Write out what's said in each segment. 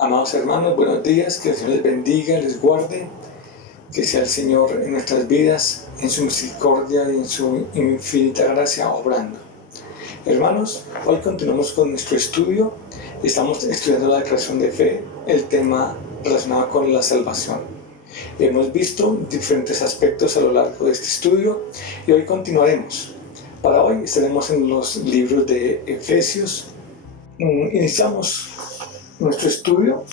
Amados hermanos, buenos días, que el Señor les bendiga, les guarde, que sea el Señor en nuestras vidas, en su misericordia y en su infinita gracia obrando. Hermanos, hoy continuamos con nuestro estudio. Estamos estudiando la declaración de fe, el tema relacionado con la salvación. Hemos visto diferentes aspectos a lo largo de este estudio y hoy continuaremos. Para hoy estaremos en los libros de Efesios. Iniciamos nuestro estudio.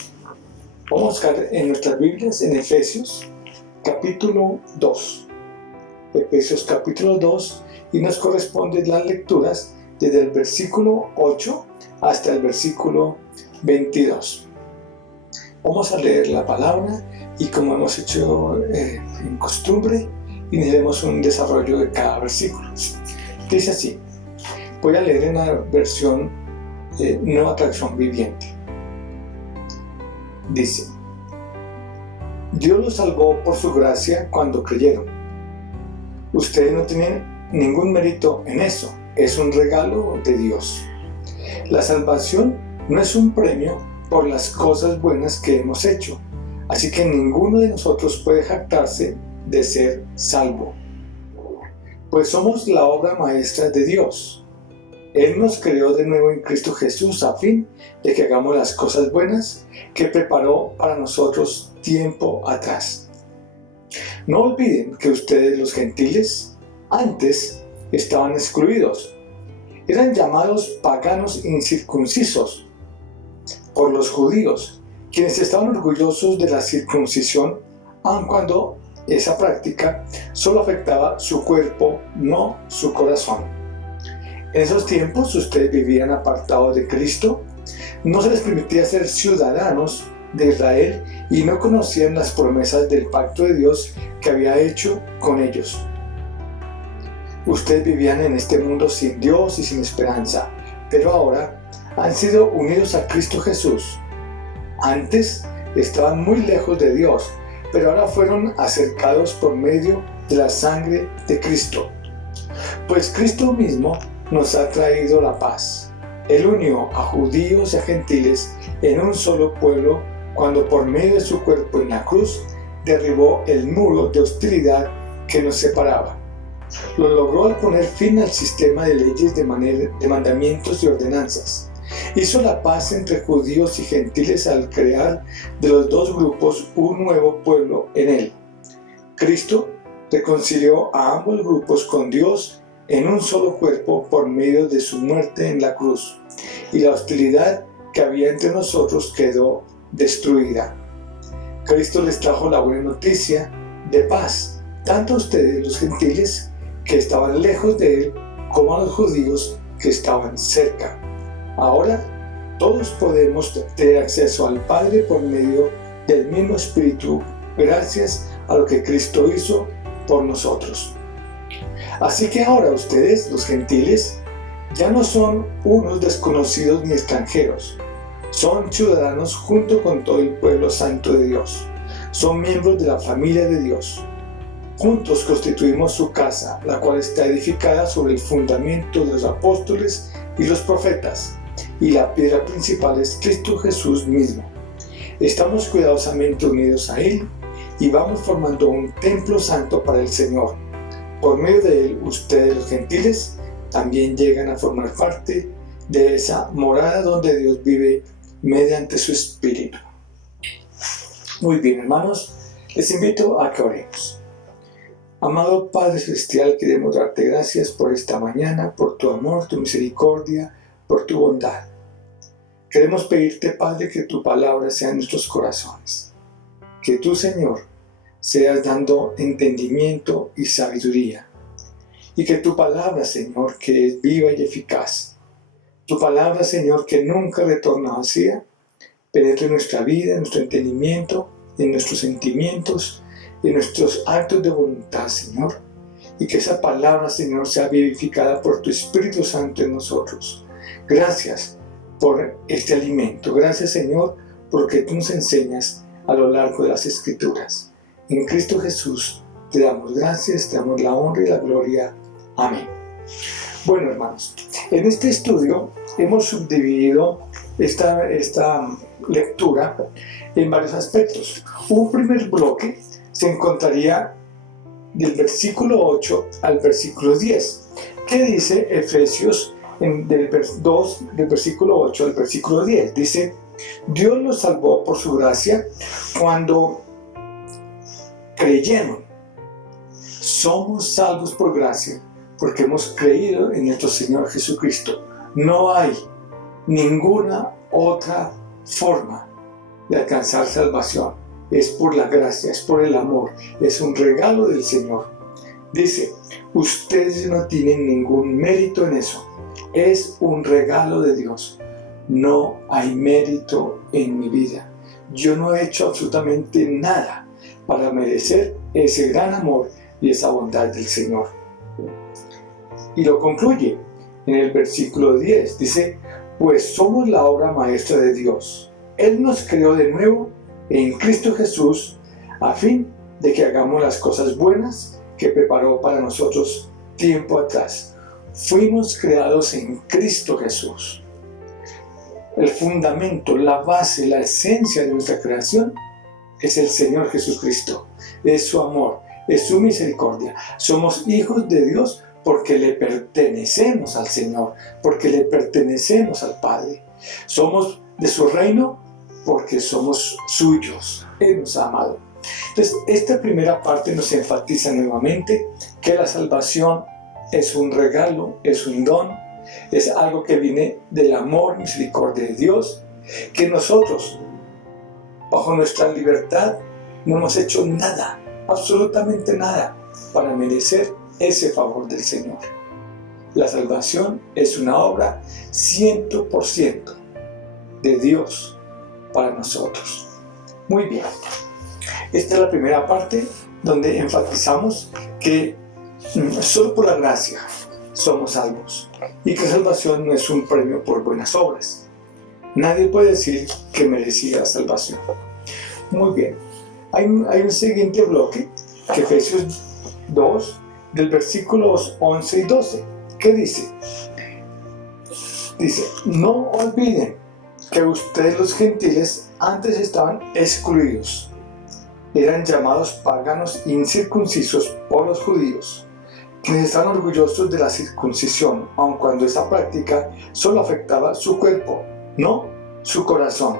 Vamos a buscar en nuestras Biblias en Efesios capítulo 2. Efesios capítulo 2, y nos corresponden las lecturas desde el versículo 8 hasta el versículo 22. Vamos a leer la palabra y, como hemos hecho en costumbre, iniciaremos un desarrollo de cada versículo. Dice así, voy a leer en la versión Nueva Traducción Viviente. Dice: Dios los salvó por su gracia cuando creyeron. Ustedes no tienen ningún mérito en eso, es un regalo de Dios. La salvación no es un premio por las cosas buenas que hemos hecho, así que ninguno de nosotros puede jactarse de ser salvo. Pues somos la obra maestra de Dios. Él nos creó de nuevo en Cristo Jesús a fin de que hagamos las cosas buenas que preparó para nosotros tiempo atrás. No olviden que ustedes, los gentiles, antes estaban excluidos. Eran llamados paganos incircuncisos por los judíos, quienes estaban orgullosos de la circuncisión, aun cuando esa práctica solo afectaba su cuerpo, no su corazón. En esos tiempos ustedes vivían apartados de Cristo, no se les permitía ser ciudadanos de Israel y no conocían las promesas del pacto de Dios que había hecho con ellos. Ustedes vivían en este mundo sin Dios y sin esperanza, pero ahora han sido unidos a Cristo Jesús. Antes estaban muy lejos de Dios, pero ahora fueron acercados por medio de la sangre de Cristo. Pues Cristo mismo nos ha traído la paz. Él unió a judíos y a gentiles en un solo pueblo cuando por medio de su cuerpo en la cruz derribó el muro de hostilidad que nos separaba. Lo logró al poner fin al sistema de leyes, de mandamientos y ordenanzas. Hizo la paz entre judíos y gentiles al crear de los dos grupos un nuevo pueblo en él. Cristo reconcilió a ambos grupos con Dios en un solo cuerpo por medio de su muerte en la cruz, y la hostilidad que había entre nosotros quedó destruida. Cristo les trajo la buena noticia de paz, tanto a ustedes, los gentiles, que estaban lejos de él, como a los judíos que estaban cerca. Ahora todos podemos tener acceso al Padre por medio del mismo Espíritu, gracias a lo que Cristo hizo por nosotros. Así que ahora ustedes, los gentiles, ya no son unos desconocidos ni extranjeros. Son ciudadanos junto con todo el pueblo santo de Dios. Son miembros de la familia de Dios. Juntos constituimos su casa, la cual está edificada sobre el fundamento de los apóstoles y los profetas, y la piedra principal es Cristo Jesús mismo. Estamos cuidadosamente unidos a Él y vamos formando un templo santo para el Señor. Por medio de él, ustedes, los gentiles, también llegan a formar parte de esa morada donde Dios vive mediante su Espíritu. Muy bien, hermanos, les invito a que oremos. Amado Padre Celestial, queremos darte gracias por esta mañana, por tu amor, tu misericordia, por tu bondad. Queremos pedirte, Padre, que tu palabra sea en nuestros corazones. Que tú, Señor, seas dando entendimiento y sabiduría. Y que tu palabra, Señor, que es viva y eficaz, tu palabra, Señor, que nunca retorna vacía, penetre en nuestra vida, en nuestro entendimiento, en nuestros sentimientos, en nuestros actos de voluntad, Señor. Y que esa palabra, Señor, sea vivificada por tu Espíritu Santo en nosotros. Gracias por este alimento. Gracias, Señor, por lo que tú nos enseñas a lo largo de las Escrituras. En Cristo Jesús te damos gracias, te damos la honra y la gloria. Amén. Bueno, hermanos, en este estudio hemos subdividido esta lectura en varios aspectos. Un primer bloque se encontraría del versículo 8 al versículo 10, que dice Efesios del versículo 8 al versículo 10. Dice: Dios los salvó por su gracia cuando creyeron. Somos salvos por gracia porque hemos creído en nuestro Señor Jesucristo. No hay ninguna otra forma de alcanzar salvación. Es por la gracia, es por el amor, es un regalo del Señor. Dice: ustedes no tienen ningún mérito en eso. Es un regalo de Dios. No hay mérito en mi vida. Yo no he hecho absolutamente nada para merecer ese gran amor y esa bondad del Señor. Y lo concluye en el versículo 10. Dice: pues somos la obra maestra de Dios. Él nos creó de nuevo en Cristo Jesús a fin de que hagamos las cosas buenas que preparó para nosotros tiempo atrás. Fuimos creados en Cristo Jesús. El fundamento, la base, la esencia de nuestra creación es el Señor Jesucristo. Es su amor, es su misericordia. Somos hijos de Dios porque le pertenecemos al Señor, porque le pertenecemos al Padre. Somos de su reino porque somos suyos. Él nos ha amado. Entonces, esta primera parte nos enfatiza nuevamente que la salvación es un regalo, es un don, es algo que viene del amor y misericordia de Dios, que nosotros, bajo nuestra libertad, no hemos hecho nada, absolutamente nada, para merecer ese favor del Señor. La salvación es una obra 100% de Dios para nosotros. Muy bien. Esta es la primera parte donde enfatizamos que solo por la gracia somos salvos y que salvación no es un premio por buenas obras. Nadie puede decir que merecía salvación. Muy bien. Hay un siguiente bloque, que Efesios 2, del versículos 11 y 12. ¿Qué dice? Dice: no olviden que ustedes los gentiles antes estaban excluidos. Eran llamados paganos incircuncisos por los judíos, quienes están orgullosos de la circuncisión, aun cuando esa práctica solo afectaba su cuerpo, no su corazón.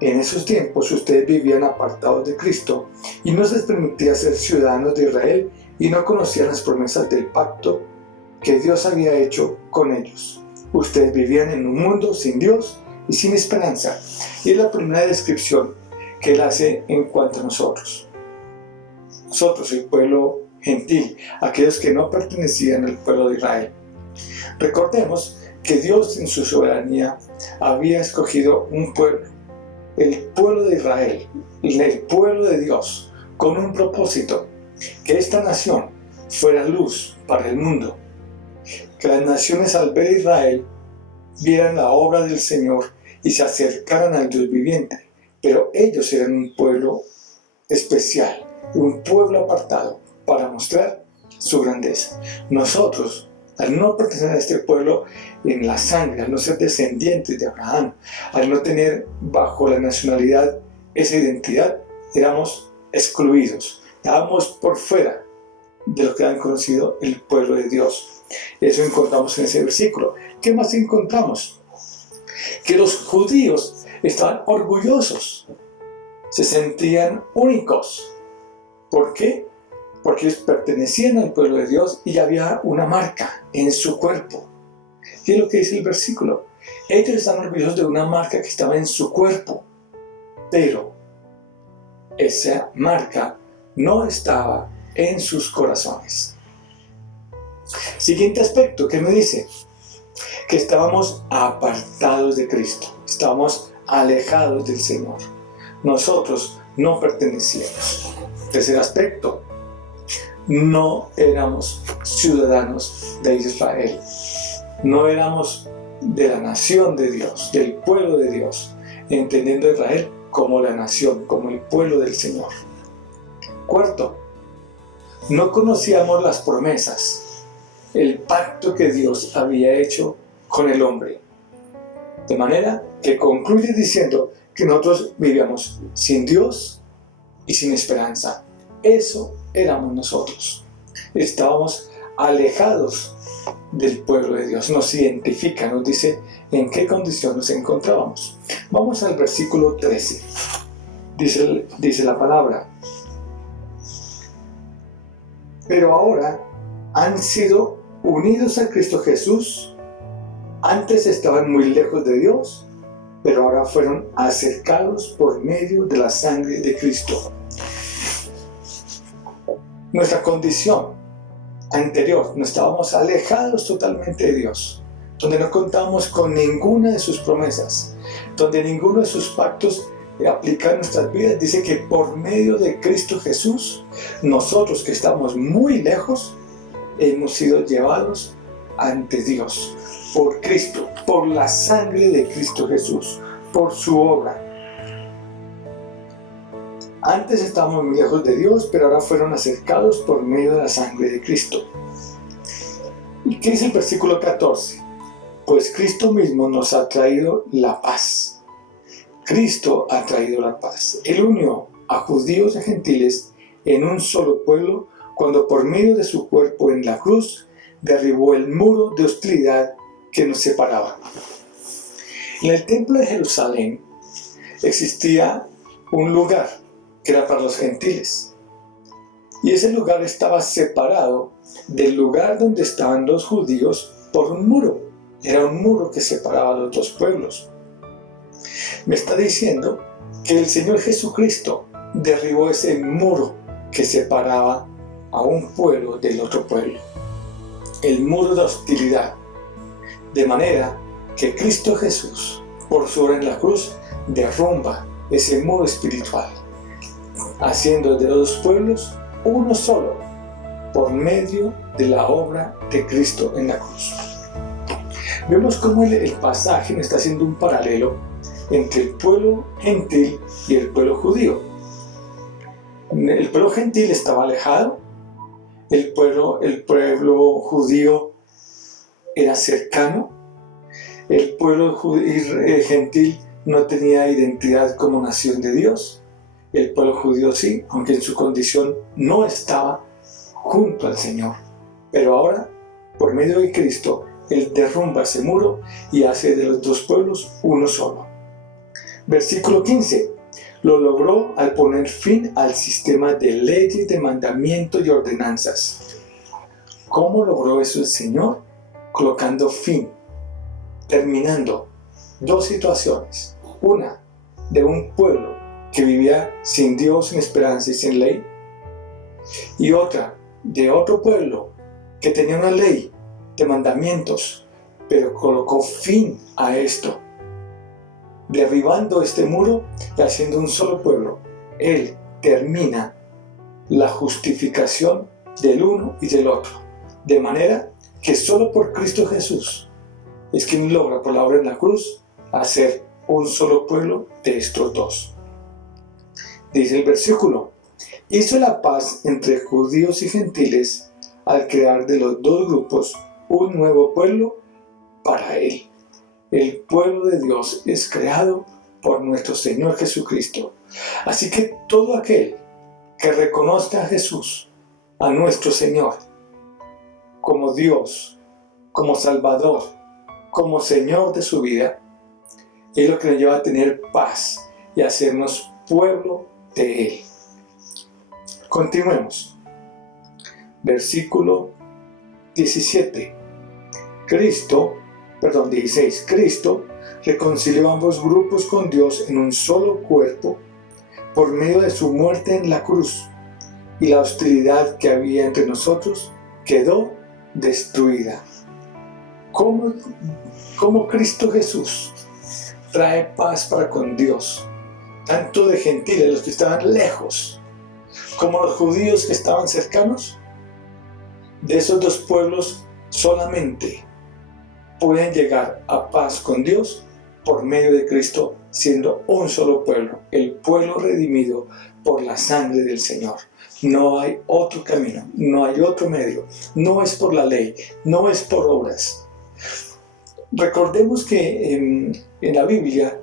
En esos tiempos ustedes vivían apartados de Cristo y no se les permitía ser ciudadanos de Israel y no conocían las promesas del pacto que Dios había hecho con ellos. Ustedes vivían en un mundo sin Dios y sin esperanza. Y es la primera descripción que Él hace en cuanto a nosotros. Nosotros, el pueblo gentil, aquellos que no pertenecían al pueblo de Israel. Recordemos que Dios en su soberanía había escogido un pueblo, el pueblo de Israel, el pueblo de Dios, con un propósito: que esta nación fuera luz para el mundo, que las naciones al ver a Israel vieran la obra del Señor y se acercaran al Dios viviente. Pero ellos eran un pueblo especial, un pueblo apartado para mostrar su grandeza. Nosotros, al no pertenecer a este pueblo en la sangre, al no ser descendientes de Abraham, al no tener bajo la nacionalidad esa identidad, éramos excluidos, estábamos por fuera de lo que han conocido el pueblo de Dios. Eso encontramos en ese versículo. ¿Qué más encontramos? Que los judíos estaban orgullosos, se sentían únicos. ¿Por qué? Porque ellos pertenecían al pueblo de Dios y había una marca en su cuerpo. ¿Qué es lo que dice el versículo? Ellos están orgullosos de una marca que estaba en su cuerpo, pero esa marca no estaba en sus corazones. Siguiente aspecto, ¿qué me dice? Que estábamos apartados de Cristo, estábamos alejados del Señor. Nosotros no pertenecíamos. Tercer aspecto, no éramos ciudadanos de Israel, no éramos de la nación de Dios, del pueblo de Dios, entendiendo a Israel como la nación, como el pueblo del Señor. Cuarto, no conocíamos las promesas. el pacto que Dios había hecho con el hombre. De manera que concluye diciendo que nosotros vivíamos sin Dios y sin esperanza. Eso éramos nosotros. Estábamos alejados del pueblo de Dios. Nos identifica, nos dice en qué condición nos encontrábamos. Vamos al versículo 13. Dice la palabra: pero ahora han sido unidos a Cristo Jesús. Antes estaban muy lejos de Dios, pero ahora fueron acercados por medio de la sangre de Cristo. Nuestra condición anterior, no estábamos alejados totalmente de Dios, donde no contábamos con ninguna de sus promesas, donde ninguno de sus pactos aplica en nuestras vidas. Dice que por medio de Cristo Jesús, nosotros que estamos muy lejos, hemos sido llevados ante Dios por Cristo, por la sangre de Cristo Jesús, por su obra. Antes estábamos muy lejos de Dios, pero ahora fueron acercados por medio de la sangre de Cristo. ¿Y qué dice el versículo 14? Pues Cristo mismo nos ha traído la paz. Cristo ha traído la paz. Él unió a judíos y gentiles en un solo pueblo cuando por medio de su cuerpo en la cruz derribó el muro de hostilidad que nos separaba. En el templo de Jerusalén existía un lugar que era para los gentiles, y ese lugar estaba separado del lugar donde estaban los judíos por un muro. Era un muro que separaba a los dos pueblos. Me está diciendo que el Señor Jesucristo derribó ese muro que separaba a un pueblo del otro pueblo, el muro de hostilidad, de manera que Cristo Jesús, por su obra en la cruz, derrumba ese muro espiritual, haciendo de los dos pueblos uno solo, por medio de la obra de Cristo en la cruz. Vemos cómo el pasaje me está haciendo un paralelo entre el pueblo gentil y el pueblo judío. El pueblo gentil estaba alejado, el pueblo judío era cercano, el pueblo gentil no tenía identidad como nación de Dios, el pueblo judío sí, aunque en su condición no estaba junto al Señor. Pero ahora, por medio de Cristo, Él derrumba ese muro y hace de los dos pueblos uno solo. Versículo 15. Lo logró al poner fin al sistema de leyes, de mandamientos y ordenanzas. ¿Cómo logró eso el Señor? Colocando fin, terminando dos situaciones. Una, de un pueblo que vivía sin Dios, sin esperanza y sin ley. Y otra, de otro pueblo que tenía una ley de mandamientos, pero colocó fin a esto. Derribando este muro y haciendo un solo pueblo, Él termina la justificación del uno y del otro, de manera que solo por Cristo Jesús es quien logra, por la obra en la cruz, hacer un solo pueblo de estos dos. Dice el versículo: hizo la paz entre judíos y gentiles al crear de los dos grupos un nuevo pueblo para Él. El pueblo de Dios es creado por nuestro Señor Jesucristo. Así que todo aquel que reconozca a Jesús, a nuestro Señor, como Dios, como Salvador, como Señor de su vida, es lo que nos lleva a tener paz y a hacernos pueblo de Él. Continuemos. Versículo 17. 16. Cristo reconcilió ambos grupos con Dios en un solo cuerpo por medio de su muerte en la cruz, y la hostilidad que había entre nosotros quedó destruida. ¿Cómo Cristo Jesús trae paz para con Dios, tanto de gentiles, los que estaban lejos, como los judíos que estaban cercanos? De esos dos pueblos solamente pueden llegar a paz con Dios por medio de Cristo siendo un solo pueblo, el pueblo redimido por la sangre del Señor. No hay otro camino, no hay otro medio, no es por la ley, no es por obras. Recordemos que en la Biblia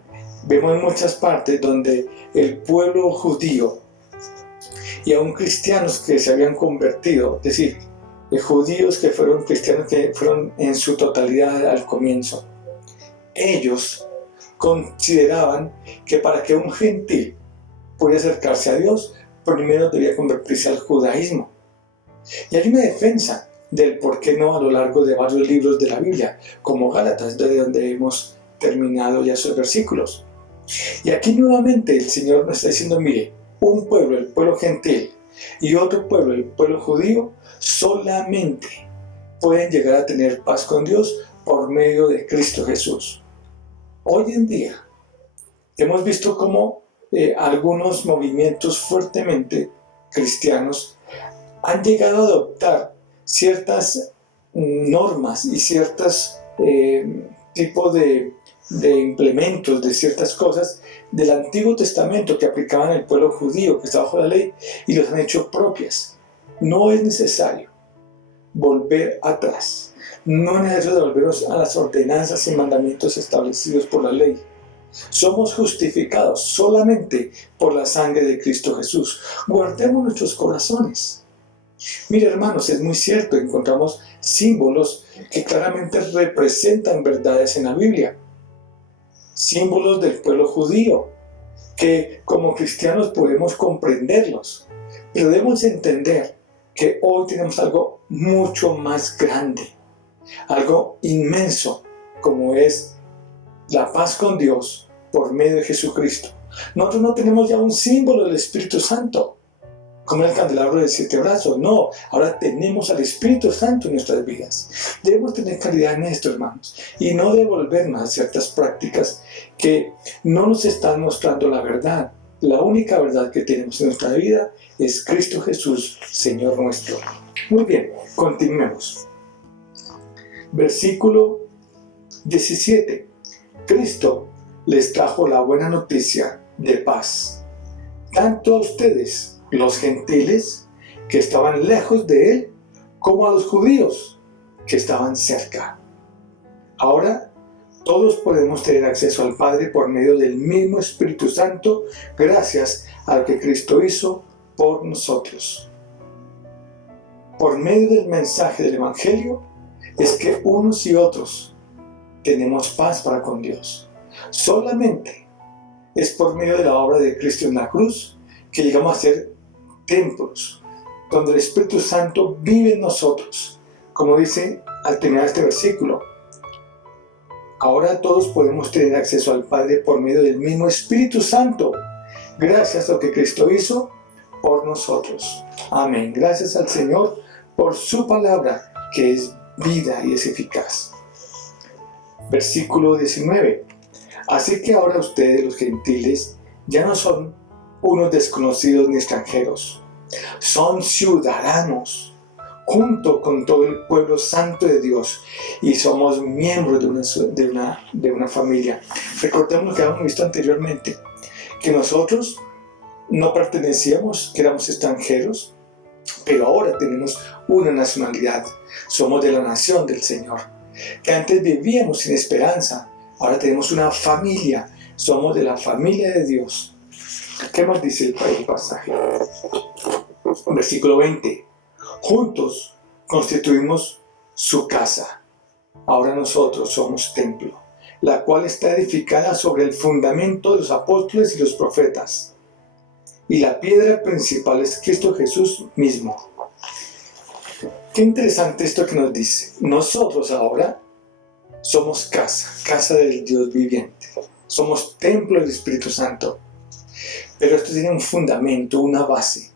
vemos en muchas partes donde el pueblo judío y aún cristianos que se habían convertido, es decir, judíos que fueron cristianos, que fueron en su totalidad al comienzo, ellos consideraban que para que un gentil pudiera acercarse a Dios, primero debía convertirse al judaísmo. Y hay una defensa del por qué no a lo largo de varios libros de la Biblia, como Gálatas, de donde hemos terminado ya esos versículos. Y aquí nuevamente el Señor nos está diciendo, mire, un pueblo, el pueblo gentil, y otro pueblo, el pueblo judío, solamente pueden llegar a tener paz con Dios por medio de Cristo Jesús. Hoy en día hemos visto cómo algunos movimientos fuertemente cristianos han llegado a adoptar ciertas normas y ciertos tipos de implementos de ciertas cosas del Antiguo Testamento que aplicaban el pueblo judío que está bajo la ley y los han hecho propias. No es necesario volver atrás. No es necesario volvernos a las ordenanzas y mandamientos establecidos por la ley. Somos justificados solamente por la sangre de Cristo Jesús. Guardemos nuestros corazones. Mire, hermanos, es muy cierto, encontramos símbolos que claramente representan verdades en la Biblia. Símbolos del pueblo judío, que como cristianos podemos comprenderlos, pero debemos entender que hoy tenemos algo mucho más grande, algo inmenso, como es la paz con Dios por medio de Jesucristo. Nosotros no tenemos ya un símbolo del Espíritu Santo, como el candelabro de 7 brazos. No, ahora tenemos al Espíritu Santo en nuestras vidas. Debemos tener claridad en esto, hermanos, y no devolvernos a ciertas prácticas que no nos están mostrando la verdad. La única verdad que tenemos en nuestra vida es Cristo Jesús, Señor nuestro. Muy bien, continuemos. Versículo 17. Cristo les trajo la buena noticia de paz, tanto a ustedes, los gentiles, que estaban lejos de Él, como a los judíos, que estaban cerca. Ahora, todos podemos tener acceso al Padre por medio del mismo Espíritu Santo, gracias a lo que Cristo hizo por nosotros. Por medio del mensaje del Evangelio, es que unos y otros tenemos paz para con Dios. Solamente es por medio de la obra de Cristo en la cruz que llegamos a ser templos, donde el Espíritu Santo vive en nosotros. Como dice al terminar este versículo, ahora todos podemos tener acceso al Padre por medio del mismo Espíritu Santo, gracias a lo que Cristo hizo por nosotros. Amén. Gracias al Señor por su palabra, que es vida y es eficaz. Versículo 19. Así que ahora ustedes, los gentiles, ya no son unos desconocidos ni extranjeros. Son ciudadanos junto con todo el pueblo santo de Dios y somos miembros de una familia. Recordemos lo que habíamos visto anteriormente, que nosotros no pertenecíamos, que éramos extranjeros, pero ahora tenemos una nacionalidad. Somos de la nación del Señor. Que antes vivíamos sin esperanza, ahora tenemos una familia. Somos de la familia de Dios. ¿Qué más dice el pasaje? Versículo 20. Juntos constituimos su casa. Ahora nosotros somos templo, la cual está edificada sobre el fundamento de los apóstoles y los profetas. Y la piedra principal es Cristo Jesús mismo. Qué interesante esto que nos dice. Nosotros ahora somos casa del Dios viviente. Somos templo del Espíritu Santo. Pero esto tiene un fundamento, una base.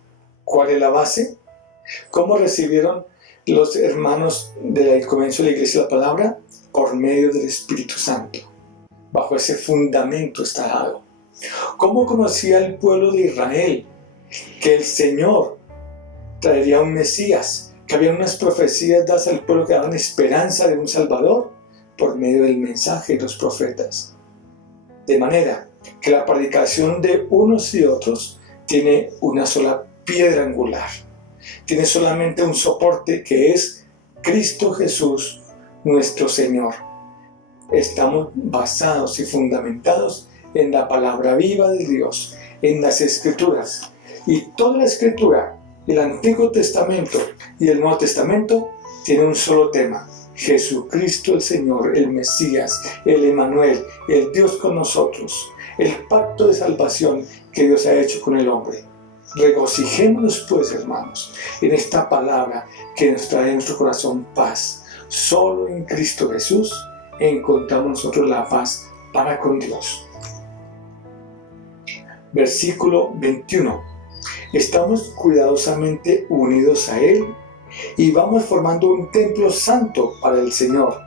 ¿Cuál es la base? ¿Cómo recibieron los hermanos del comienzo de la iglesia la palabra? Por medio del Espíritu Santo. Bajo ese fundamento está dado. ¿Cómo conocía el pueblo de Israel que el Señor traería un Mesías? Que había unas profecías dadas al pueblo que daban esperanza de un Salvador por medio del mensaje de los profetas. De manera que la predicación de unos y otros tiene una sola piedra angular. Tiene solamente un soporte que es Cristo Jesús, nuestro Señor. Estamos basados y fundamentados en la palabra viva de Dios, en las Escrituras. Y toda la Escritura, el Antiguo Testamento y el Nuevo Testamento, tiene un solo tema: Jesucristo el Señor, el Mesías, el Emmanuel, el Dios con nosotros, el pacto de salvación que Dios ha hecho con el hombre. Regocijémonos pues, hermanos, en esta palabra que nos trae en nuestro corazón paz. Solo en Cristo Jesús encontramos nosotros la paz para con Dios. Versículo 21. Estamos cuidadosamente unidos a Él y vamos formando un templo santo para el Señor.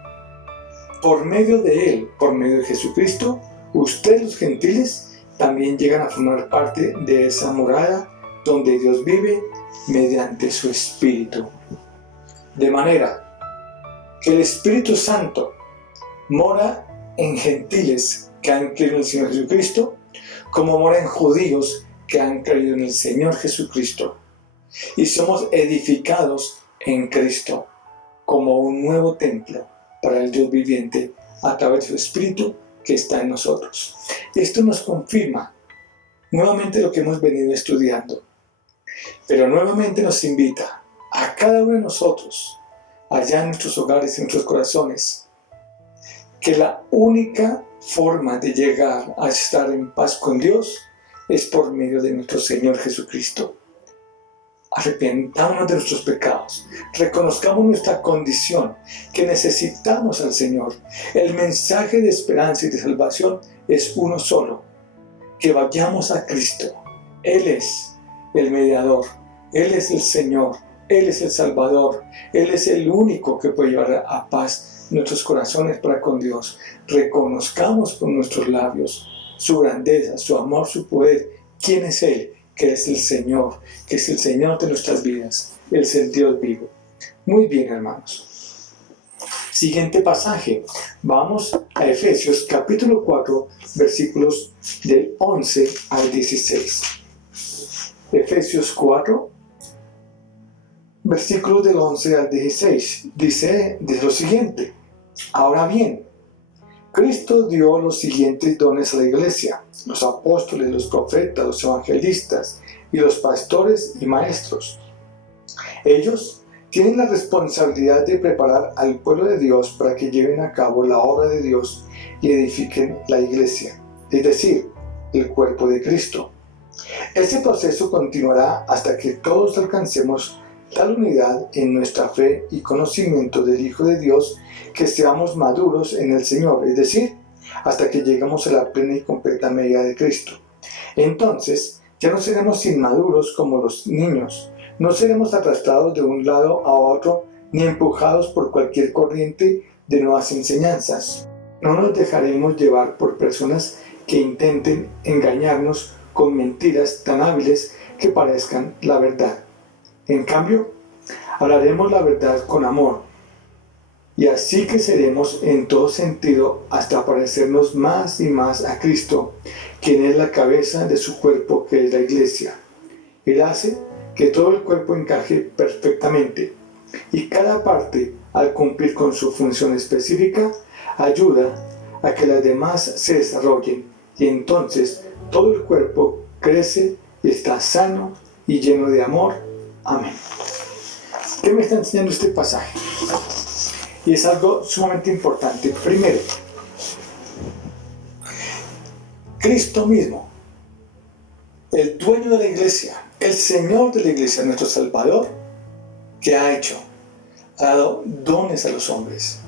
Por medio de Él, por medio de Jesucristo, ustedes los gentiles también llegan a formar parte de esa morada donde Dios vive mediante su Espíritu. De manera que el Espíritu Santo mora en gentiles que han creído en el Señor Jesucristo, como mora en judíos que han creído en el Señor Jesucristo. Y somos edificados en Cristo como un nuevo templo para el Dios viviente a través de su Espíritu que está en nosotros. Esto nos confirma nuevamente lo que hemos venido estudiando, pero nuevamente nos invita a cada uno de nosotros, allá en nuestros hogares, en nuestros corazones, que la única forma de llegar a estar en paz con Dios es por medio de nuestro Señor Jesucristo. Arrepentámonos de nuestros pecados, reconozcamos nuestra condición, que necesitamos al Señor. El mensaje de esperanza y de salvación es uno solo: que vayamos a Cristo. Él es el mediador, Él es el Señor, Él es el Salvador, Él es el único que puede llevar a paz nuestros corazones para con Dios. Reconozcamos con nuestros labios su grandeza, su amor, su poder. ¿Quién es Él? Que es el Señor, que es el Señor de nuestras vidas, es el Dios vivo. Muy bien, hermanos. Siguiente pasaje. Vamos a Efesios capítulo 4, versículos del 11 al 16. Efesios 4, versículos del 11 al 16. Dice lo siguiente: Ahora bien, Cristo dio los siguientes dones a la iglesia: los apóstoles, los profetas, los evangelistas y los pastores y maestros. Ellos tienen la responsabilidad de preparar al pueblo de Dios para que lleven a cabo la obra de Dios y edifiquen la iglesia, es decir, el cuerpo de Cristo. Ese proceso continuará hasta que todos alcancemos tal unidad en nuestra fe y conocimiento del Hijo de Dios que seamos maduros en el Señor, es decir, hasta que lleguemos a la plena y completa medida de Cristo. Entonces, ya no seremos inmaduros como los niños, no seremos arrastrados de un lado a otro ni empujados por cualquier corriente de nuevas enseñanzas. No nos dejaremos llevar por personas que intenten engañarnos con mentiras tan hábiles que parezcan la verdad. En cambio, hablaremos la verdad con amor, y así creceremos en todo sentido hasta parecernos más y más a Cristo, quien es la cabeza de su cuerpo, que es la iglesia. Él hace que todo el cuerpo encaje perfectamente, y cada parte, al cumplir con su función específica, ayuda a que las demás se desarrollen, y entonces todo el cuerpo crece y está sano y lleno de amor. Amén. ¿Qué me está enseñando este pasaje? Y es algo sumamente importante. Primero, Cristo mismo, el dueño de la iglesia, el Señor de la iglesia, nuestro Salvador, ¿qué ha hecho? Ha dado dones a los hombres.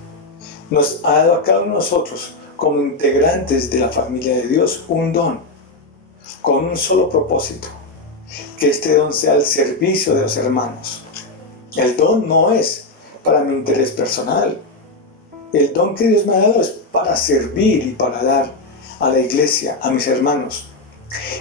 Nos ha dado a cada uno de nosotros, como integrantes de la familia de Dios, un don, con un solo propósito: que este don sea al servicio de los hermanos. El don no es para mi interés personal. El don que Dios me ha dado es para servir y para dar a la iglesia, a mis hermanos.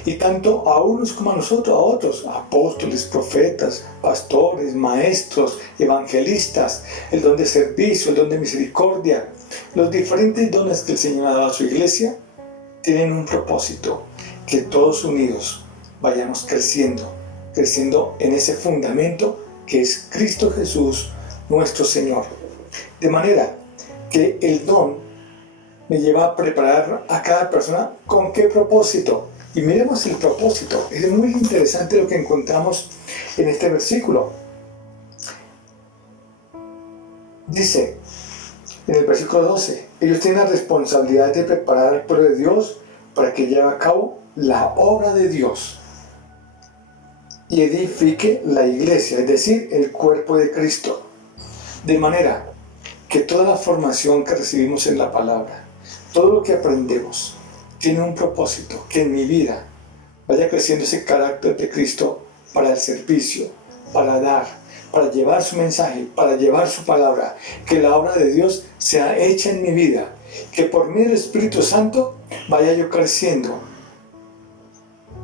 Y tanto a unos como a nosotros, a otros, apóstoles, profetas, pastores, maestros, evangelistas, el don de servicio, el don de misericordia, los diferentes dones que el Señor ha dado a su iglesia, tienen un propósito, que todos unidos vayamos creciendo en ese fundamento que es Cristo Jesús, nuestro Señor. De manera que el don me lleva a preparar a cada persona con qué propósito. Y miremos el propósito. Es muy interesante lo que encontramos en este versículo. Dice en el versículo 12, ellos tienen la responsabilidad de preparar al pueblo de Dios para que lleve a cabo la obra de Dios y edifique la iglesia, es decir, el cuerpo de Cristo. De manera que toda la formación que recibimos en la palabra, todo lo que aprendemos, tiene un propósito, que en mi vida vaya creciendo ese carácter de Cristo para el servicio, para dar, para llevar su mensaje, para llevar su palabra, que la obra de Dios sea hecha en mi vida, que por medio del Espíritu Santo vaya yo creciendo.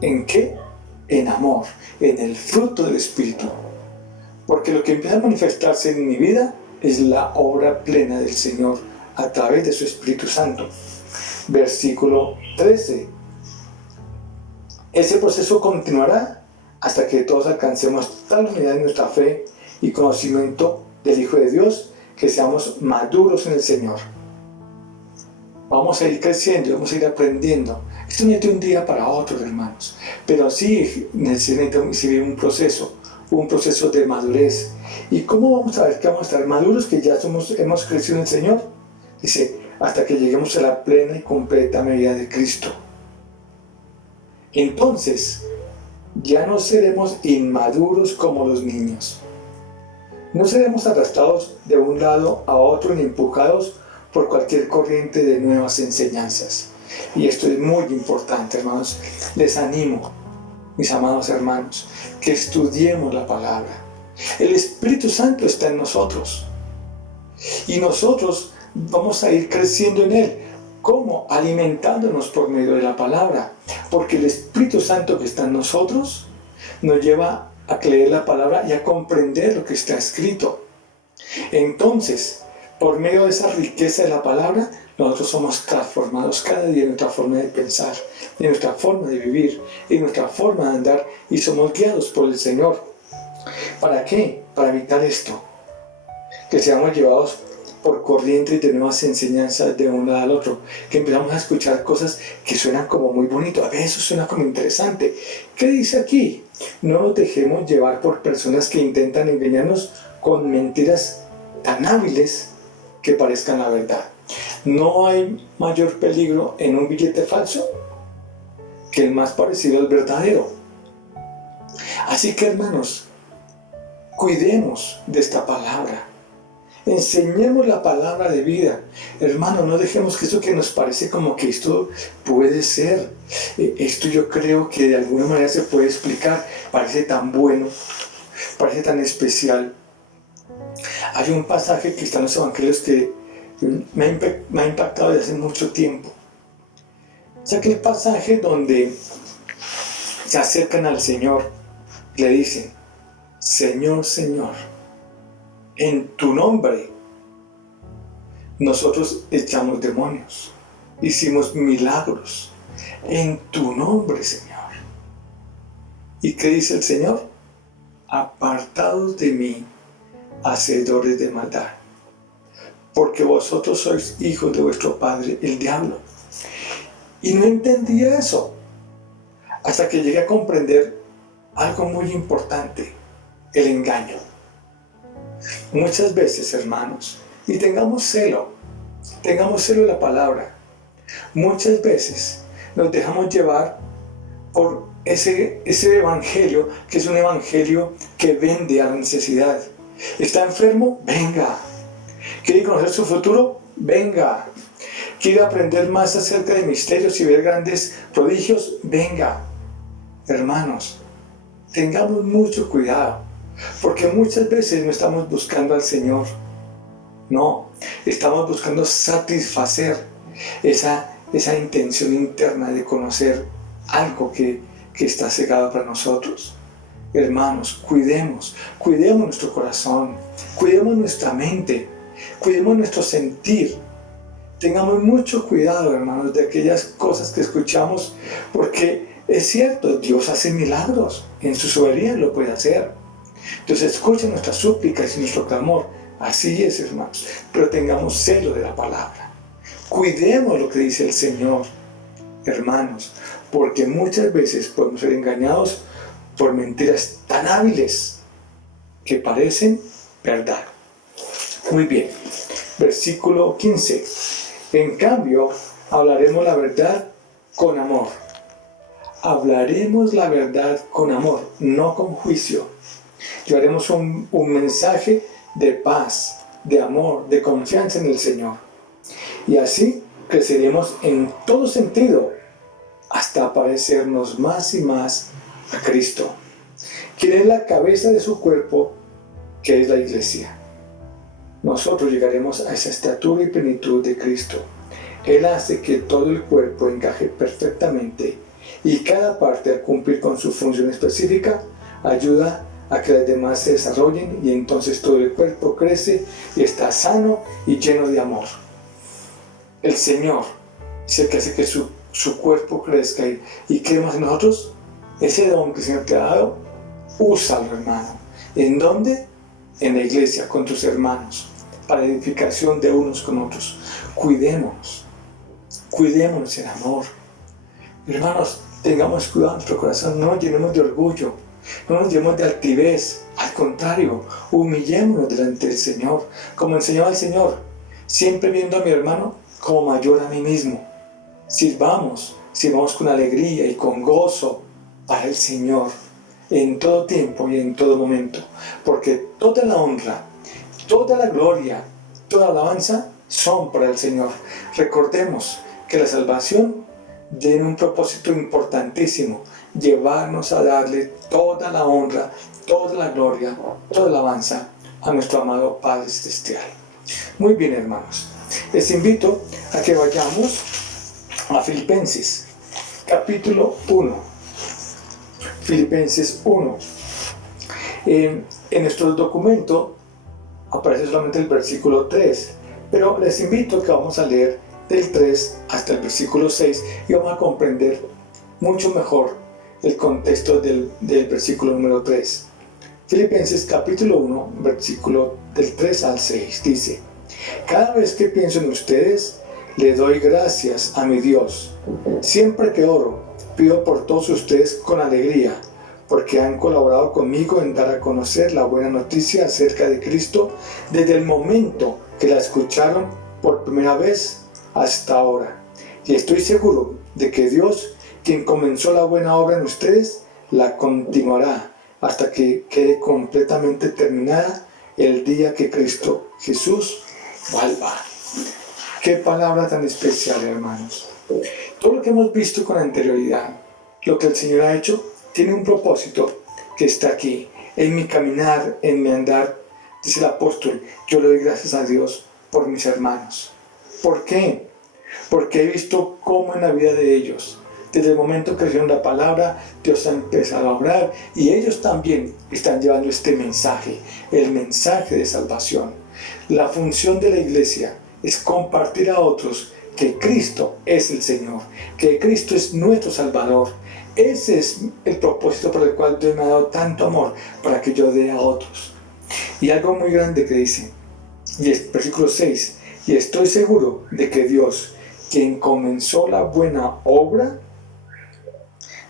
¿En qué? En amor, en el fruto del Espíritu. Porque lo que empieza a manifestarse en mi vida es la obra plena del Señor a través de su Espíritu Santo. Versículo 13. Ese proceso continuará hasta que todos alcancemos tal unidad en nuestra fe y conocimiento del Hijo de Dios, que seamos maduros en el Señor. Vamos a ir creciendo, vamos a ir aprendiendo. Esto no es de un día para otro, hermanos, pero sí necesitamos vivir un proceso de madurez. ¿Y cómo vamos a ver que vamos a estar maduros, que ya hemos crecido en el Señor? Dice, hasta que lleguemos a la plena y completa medida de Cristo. Entonces, ya no seremos inmaduros como los niños. No seremos arrastrados de un lado a otro ni empujados por cualquier corriente de nuevas enseñanzas. Y esto es muy importante, hermanos. Les animo, mis amados hermanos, que estudiemos la palabra. El Espíritu Santo está en nosotros. Y nosotros vamos a ir creciendo en Él. ¿Cómo? Alimentándonos por medio de la palabra. Porque el Espíritu Santo que está en nosotros nos lleva a leer la palabra y a comprender lo que está escrito. Entonces, por medio de esa riqueza de la palabra, nosotros somos transformados cada día en nuestra forma de pensar, en nuestra forma de vivir, en nuestra forma de andar, y somos guiados por el Señor. ¿Para qué? Para evitar esto, que seamos llevados por corrientes de nuevas enseñanzas de un lado al otro, que empezamos a escuchar cosas que suenan como muy bonito, a veces suena como interesante. ¿Qué dice aquí? No nos dejemos llevar por personas que intentan engañarnos con mentiras tan hábiles que parezcan la verdad. No hay mayor peligro en un billete falso que el más parecido al verdadero. Así que, hermanos, cuidemos de esta palabra. Enseñemos la palabra de vida. Hermano, no dejemos que eso que nos parece como que esto puede ser, esto yo creo que de alguna manera se puede explicar, parece tan bueno, parece tan especial. Hay un pasaje que está en los evangelios que me ha impactado desde hace mucho tiempo. Es aquel pasaje donde se acercan al Señor y le dicen: Señor, Señor, en tu nombre nosotros echamos demonios, hicimos milagros, en tu nombre, Señor. ¿Y qué dice el Señor? Apartados de mí, hacedores de maldad, porque vosotros sois hijos de vuestro padre, el diablo. Y no entendía eso, hasta que llegué a comprender algo muy importante: el engaño. Muchas veces, hermanos, y tengamos celo de la palabra, muchas veces nos dejamos llevar por ese evangelio, que es un evangelio que vende a la necesidad. ¿Está enfermo? Venga. ¿Quiere conocer su futuro? Venga. ¿Quiere aprender más acerca de misterios y ver grandes prodigios? Venga. Hermanos, tengamos mucho cuidado, porque muchas veces no estamos buscando al Señor. No, estamos buscando satisfacer esa intención interna de conocer algo que está cegado para nosotros. Hermanos, cuidemos nuestro corazón, cuidemos nuestra mente, cuidemos nuestro sentir, Tengamos mucho cuidado, hermanos, de aquellas cosas que escuchamos, porque es cierto, Dios hace milagros, en su soberanía lo puede hacer. Entonces escuchen nuestras súplicas y nuestro clamor, así es, hermanos, pero tengamos celo de la palabra. Cuidemos lo que dice el Señor, hermanos, porque muchas veces podemos ser engañados por mentiras tan hábiles que parecen verdad. Muy bien, versículo 15. En cambio, hablaremos la verdad con amor. Hablaremos la verdad con amor, no con juicio. Llevaremos un mensaje de paz, de amor, de confianza en el Señor. Y así creceremos en todo sentido hasta parecernos más y más a Cristo, quien es la cabeza de su cuerpo, que es la iglesia. Nosotros llegaremos a esa estatura y plenitud de Cristo. Él hace que todo el cuerpo encaje perfectamente y cada parte, al cumplir con su función específica, ayuda a que las demás se desarrollen, y entonces todo el cuerpo crece y está sano y lleno de amor. El Señor es el que hace que su cuerpo crezca. ¿Y qué más nosotros? Ese don que el Señor te ha dado, úsalo, hermano. ¿En dónde? En la iglesia, con tus hermanos, para edificación de unos con otros. Cuidémonos en amor. Hermanos, tengamos cuidado en nuestro corazón, no nos llenemos de orgullo, no nos llenemos de altivez. Al contrario, humillémonos delante del Señor, como enseñó el Señor, siempre viendo a mi hermano como mayor a mí mismo. Sirvamos con alegría y con gozo para el Señor, en todo tiempo y en todo momento, porque toda la honra, toda la gloria, toda la alabanza son para el Señor. Recordemos que la salvación tiene un propósito importantísimo: llevarnos a darle toda la honra, toda la gloria, toda la alabanza a nuestro amado Padre Celestial. Muy bien, hermanos, les invito a que vayamos a Filipenses, capítulo 1. Filipenses 1. En nuestro documento aparece solamente el versículo 3, pero les invito a que vamos a leer del 3 hasta el versículo 6 y vamos a comprender mucho mejor el contexto del versículo número 3. Filipenses capítulo 1, versículo del 3 al 6, dice: cada vez que pienso en ustedes, le doy gracias a mi Dios. Siempre que oro, pido por todos ustedes con alegría, porque han colaborado conmigo en dar a conocer la buena noticia acerca de Cristo desde el momento que la escucharon por primera vez hasta ahora. Y estoy seguro de que Dios, quien comenzó la buena obra en ustedes, la continuará hasta que quede completamente terminada el día que Cristo Jesús vuelva. Qué palabra tan especial, hermanos. Todo lo que hemos visto con anterioridad, lo que el Señor ha hecho, tiene un propósito que está aquí. En mi caminar, en mi andar, dice el apóstol, yo le doy gracias a Dios por mis hermanos. ¿Por qué? Porque he visto cómo en la vida de ellos, desde el momento que recibieron la palabra, Dios ha empezado a obrar, y ellos también están llevando este mensaje, el mensaje de salvación. La función de la iglesia es compartir a otros que Cristo es el Señor, que Cristo es nuestro Salvador. Ese es el propósito por el cual Dios me ha dado tanto amor, para que yo dé a otros. Y algo muy grande que dice, y es versículo 6, y estoy seguro de que Dios, quien comenzó la buena obra,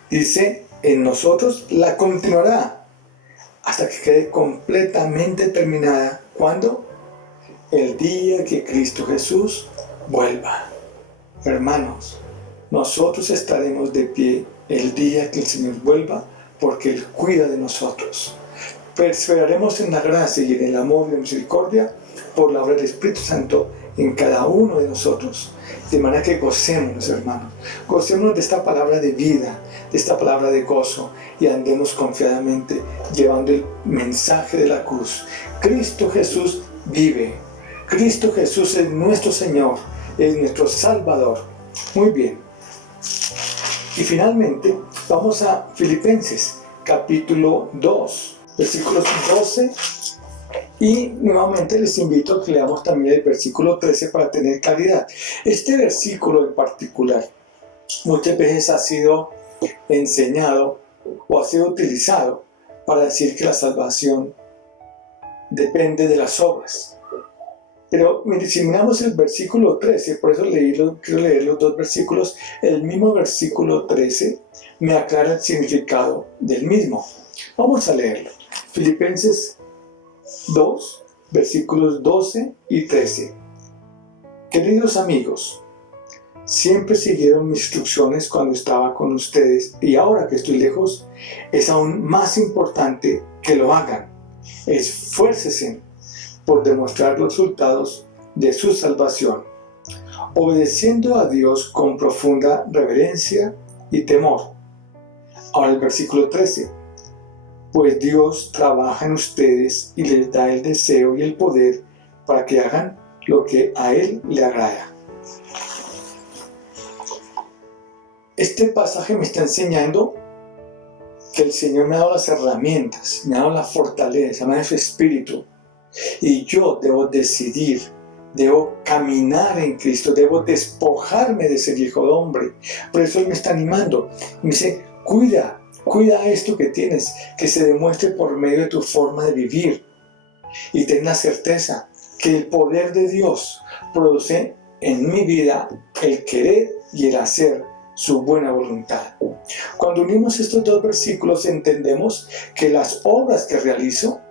dice, en nosotros la continuará hasta que quede completamente terminada. ¿Cuándo? El día que Cristo Jesús vuelva. Hermanos, nosotros estaremos de pie el día que el Señor vuelva, porque Él cuida de nosotros. Perseveraremos en la gracia y en el amor y la misericordia por la obra del Espíritu Santo en cada uno de nosotros. De manera que gocémonos, hermanos. Gocémonos de esta palabra de vida, de esta palabra de gozo, y andemos confiadamente llevando el mensaje de la cruz. Cristo Jesús vive. Cristo Jesús es nuestro Señor, es nuestro Salvador. Muy bien. Y finalmente vamos a Filipenses capítulo 2, versículos 12 Y nuevamente les invito a que leamos también el versículo 13 para tener claridad. Este versículo en particular muchas veces ha sido enseñado o ha sido utilizado para decir que la salvación depende de las obras. Pero mire, si miramos el versículo 13, por eso quiero leer los dos versículos, el mismo versículo 13 me aclara el significado del mismo. Vamos a leerlo. Filipenses 2, versículos 12 y 13. Queridos amigos, siempre siguieron mis instrucciones cuando estaba con ustedes y ahora que estoy lejos, es aún más importante que lo hagan. Esfuércense por demostrar los resultados de su salvación, obedeciendo a Dios con profunda reverencia y temor. Ahora el versículo 13. Pues Dios trabaja en ustedes y les da el deseo y el poder para que hagan lo que a Él le agrada. Este pasaje me está enseñando que el Señor me ha dado las herramientas, me ha dado la fortaleza, me ha dado su espíritu. Y yo debo decidir, debo caminar en Cristo, debo despojarme de ser hijo de hombre. Por eso Él me está animando. Me dice, cuida esto que tienes, que se demuestre por medio de tu forma de vivir. Y ten la certeza que el poder de Dios produce en mi vida el querer y el hacer su buena voluntad. Cuando unimos estos dos versículos entendemos que las obras que realizo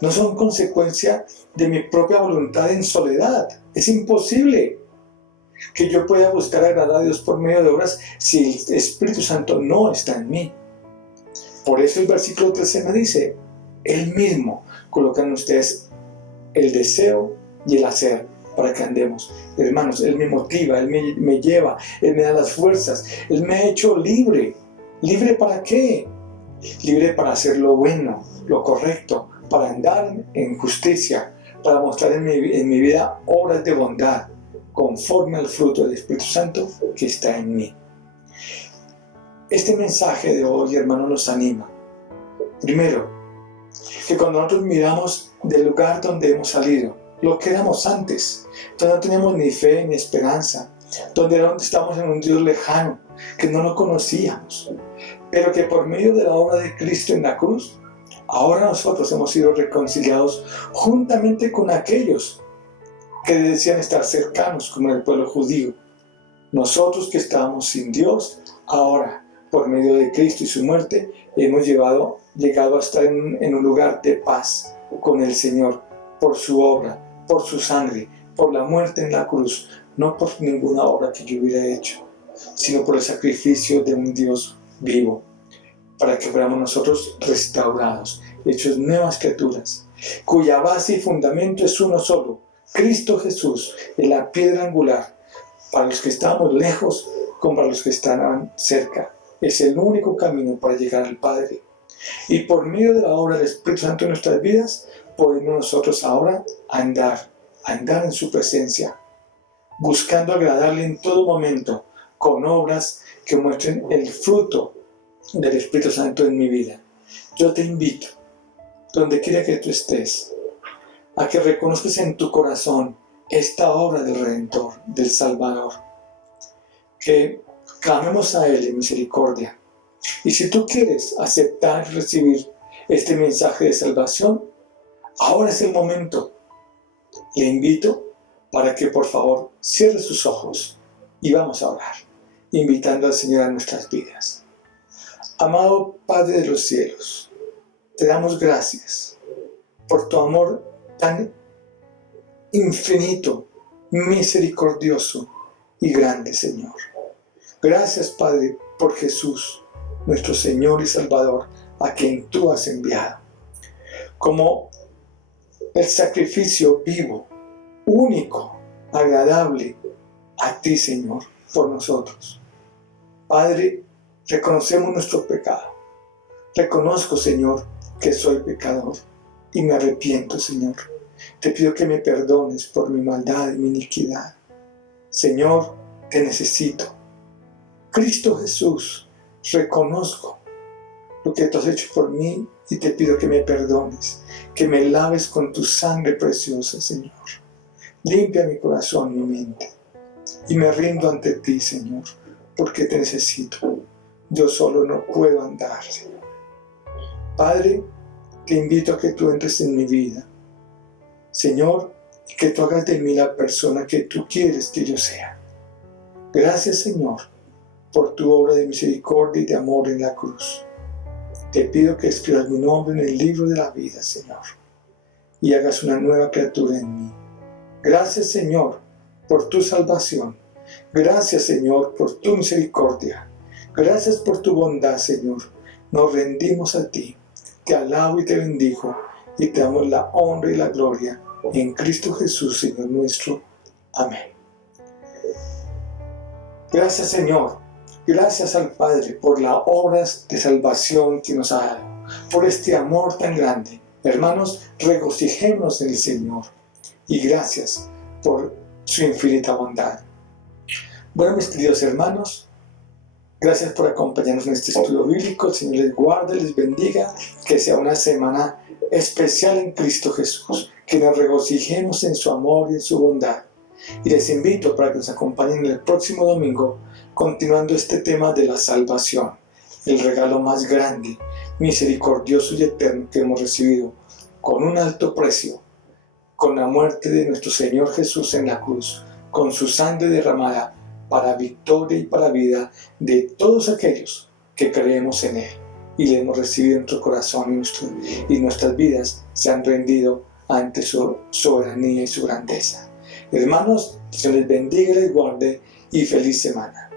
no son consecuencia de mi propia voluntad en soledad. Es imposible que yo pueda buscar agradar a Dios por medio de obras si el Espíritu Santo no está en mí. Por eso el versículo 13 me dice, Él mismo coloca en ustedes el deseo y el hacer para que andemos. Hermanos, Él me motiva, Él me lleva, Él me da las fuerzas, Él me ha hecho libre. ¿Libre para qué? Libre para hacer lo bueno, lo correcto, para andar en justicia, para mostrar en mi vida obras de bondad, conforme al fruto del Espíritu Santo que está en mí. Este mensaje de hoy, hermano, nos anima. Primero, que cuando nosotros miramos del lugar donde hemos salido, lo que éramos antes, donde no teníamos ni fe ni esperanza, donde estamos en un Dios lejano, que no lo conocíamos, pero que por medio de la obra de Cristo en la cruz, ahora nosotros hemos sido reconciliados juntamente con aquellos que decían estar cercanos, como el pueblo judío. Nosotros que estábamos sin Dios, ahora, por medio de Cristo y su muerte, hemos llegado a estar en un lugar de paz con el Señor, por su obra, por su sangre, por la muerte en la cruz, no por ninguna obra que yo hubiera hecho, sino por el sacrificio de un Dios vivo, para que fuéramos nosotros restaurados, hechos nuevas criaturas, cuya base y fundamento es uno solo, Cristo Jesús, en la piedra angular, para los que estamos lejos como para los que están cerca. Es el único camino para llegar al Padre. Y por medio de la obra del Espíritu Santo en nuestras vidas, podemos nosotros ahora andar en su presencia, buscando agradarle en todo momento, con obras que muestren el fruto del Espíritu Santo en mi vida. Yo te invito, donde quiera que tú estés, a que reconozcas en tu corazón esta obra del Redentor, del Salvador, que clamemos a Él en misericordia. Y si tú quieres aceptar y recibir este mensaje de salvación, ahora es el momento. Le invito para que por favor cierre sus ojos y vamos a orar, invitando al Señor a nuestras vidas. Amado Padre de los cielos, te damos gracias por tu amor tan infinito, misericordioso y grande, Señor. Gracias, Padre, por Jesús, nuestro Señor y Salvador, a quien tú has enviado, como el sacrificio vivo, único, agradable a ti, Señor, por nosotros. Padre, reconocemos nuestro pecado. Reconozco, Señor, que soy pecador y me arrepiento, Señor. Te pido que me perdones por mi maldad y mi iniquidad. Señor, te necesito. Cristo Jesús, reconozco lo que tú has hecho por mí y te pido que me perdones, que me laves con tu sangre preciosa, Señor. Limpia mi corazón, mi mente, y me rindo ante ti, Señor, porque te necesito. Yo solo no puedo andar, Señor. Padre, te invito a que tú entres en mi vida, Señor, y que tú hagas de mí la persona que tú quieres que yo sea. Gracias, Señor, por tu obra de misericordia y de amor en la cruz. Te pido que escribas mi nombre en el libro de la vida, Señor, y hagas una nueva criatura en mí. Gracias, Señor, por tu salvación. Gracias, Señor, por tu misericordia. Gracias por tu bondad, Señor. Nos rendimos a ti. Te alabo y te bendigo, y te damos la honra y la gloria en Cristo Jesús, Señor nuestro. Amén. Gracias, Señor. Gracias al Padre por las obras de salvación que nos ha dado, por este amor tan grande. Hermanos, regocijémonos en el Señor, y gracias por su infinita bondad. Bueno, mis queridos hermanos, gracias por acompañarnos en este estudio bíblico. El Señor les guarde, les bendiga, que sea una semana especial en Cristo Jesús, que nos regocijemos en su amor y en su bondad. Y les invito para que nos acompañen el próximo domingo, continuando este tema de la salvación, el regalo más grande, misericordioso y eterno que hemos recibido con un alto precio, con la muerte de nuestro Señor Jesús en la cruz, con su sangre derramada para victoria y para vida de todos aquellos que creemos en Él y le hemos recibido en nuestro corazón, y nuestras vidas se han rendido ante su soberanía y su grandeza. Hermanos, que Dios les bendiga y les guarde, y feliz semana.